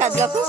కగ్గకు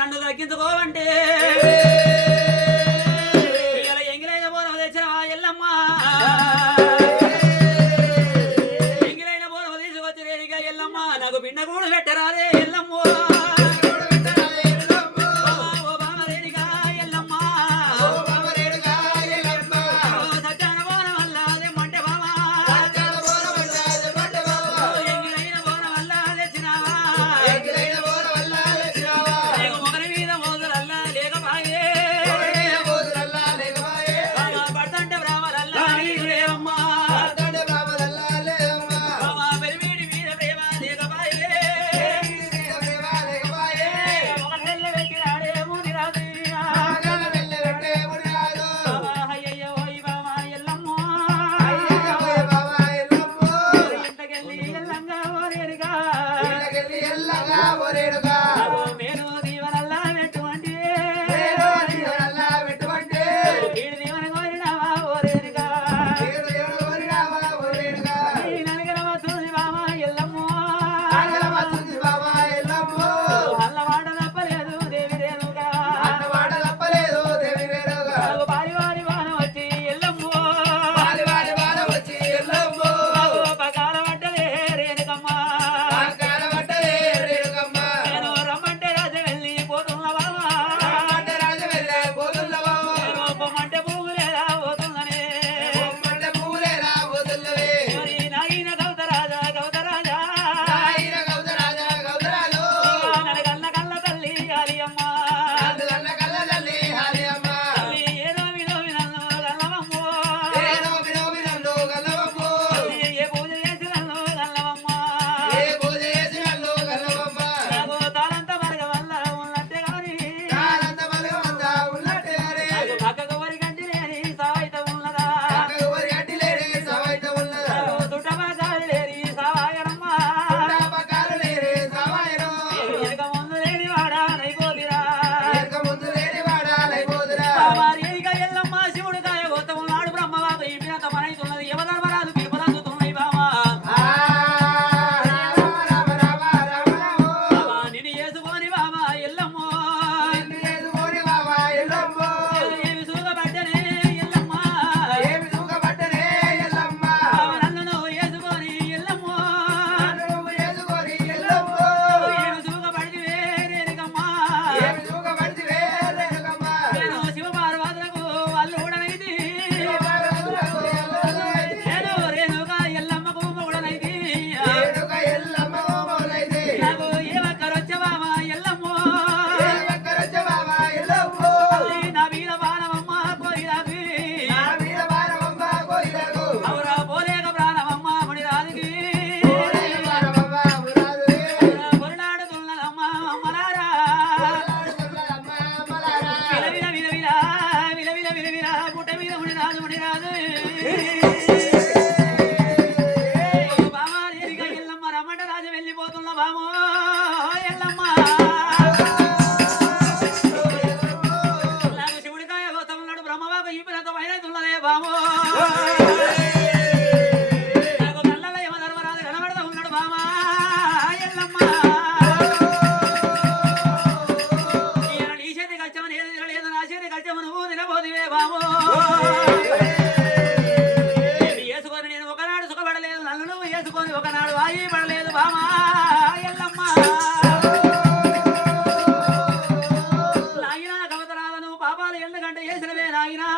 నన్ను తగ్గించుకోవంటే ఇలా ఎంగిలైన బోనం తెచ్చిన ఎల్లమ్మ ఎంగిలైన బోనం తీసుకొచ్చి రేడిగా ఎల్లమ్మ నాకు పిండ కూడా పెట్టరాదే ఎల్లమ్మ అమ్మ నాకు కళ్ళల్లో యమధర్మరాజు కనబడతా ఉన్నాడు బామా ఎల్లమ్మ ఈయన నీ చేతి కచ్చమని ఏది తినలేదు నా చేతి కచ్చమ నువ్వు తినబోదివే బామో వేసుకొని నేను ఒకనాడు సుఖపడలేదు నన్ను నువ్వు వేసుకొని ఒకనాడు వాయి పడలేదు బామా ఎల్లమ్మ నాయనా కవతరాల నువ్వు పాపాలు ఎందుకంటే వేసినవే నాయనా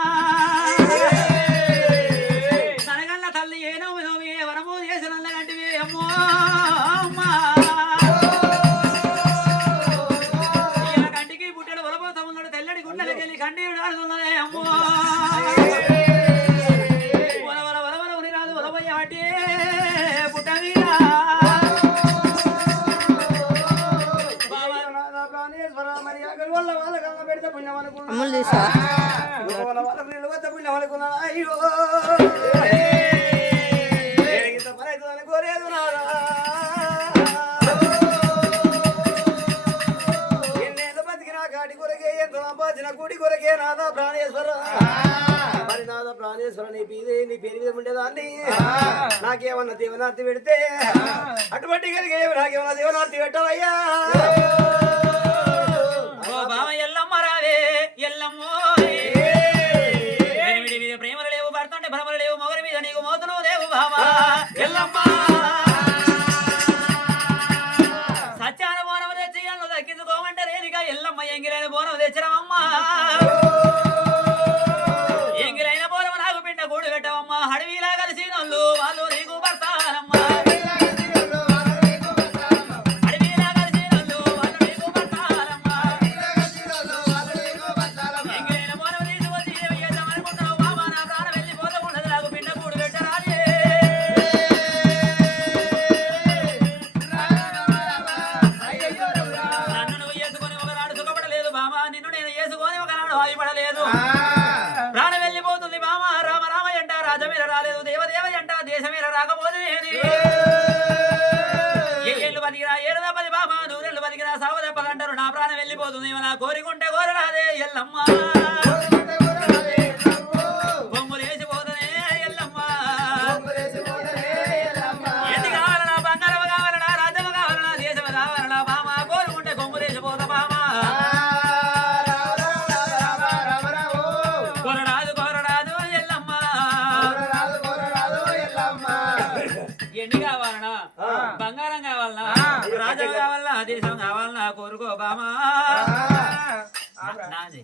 తనగల్ల తల్లి ఏ నవ్వు నవ్వు ఏ వరము చేసిన కంటివే అమ్మో అమ్మా ఈయన కంటికి పుట్టెడు వరపోతా ఉన్నాడు తెల్లడి గుండెలకి వెళ్ళి కన్నీరు ఆడుతున్నదే అమ్మో అమ్ములు తీసా అయ్యో కోరేదు ఎన్నేళ్ళు బతికినా కాటి కొరకే ఎంత సంపాదించిన గుడి కొరకే నాదా ప్రాణేశ్వర మరి నాదా ప్రాణేశ్వర నీ పేరు మీద ఉండేదాన్ని నాకేమన్నా దేవనార్తి పెడితే అటువంటి కలిగే నాకేమన్నా దేవనార్తి పెట్టవయ్యా ఎల్లమ్మ రావే ఎల్లమ్మో ప్రేమలు లేవు భర్తంటే భ్రమలు లేవు మొగరి మీద నీకు మోతును దేవు బామా ఎల్లమ్మ సత్యాన బోనం తెచ్చి అన్ను దక్కించుకోమంటే రేనిగా ఎల్లమ్మ ఎంగిలైన బోనం తెచ్చినవమ్మా ఎంగిలైన బోనం నాకు పిండ కూడు పెట్టవమ్మా అడవిలా కలిసి నల్లు వాళ్ళు నీకు భర్తానమ్మా ప్రాణం వెళ్ళిపోతుంది బామ రామ రామ ఎంట రాజమీర రాలేదు దేవదేవ ఎంట దేశమీర రాకపోతే ఏళ్ళు బతికిరా 7 బామ 100 బతికిరా సావదెప్పలంటారు నా ప్రాణం వెళ్ళిపోతుంది నా కోరికుంటే కోరరాదే ఎల్లమ్మ బొమ్మలు వేసిపోతనే ఎల్లమ్మ ఏంటి కావాలనా బంగారం కావాలనా రాజ్యం కావాలనా దేశం కావాలనా బామ కోరుకుంటే కొమ్ములు వేసిపోతా బామ ఎన్ని కావాలనా బంగారం కావాలనా రాజ్యం కావాలనా దేశం కావాలనా కోరుకో బామా నాది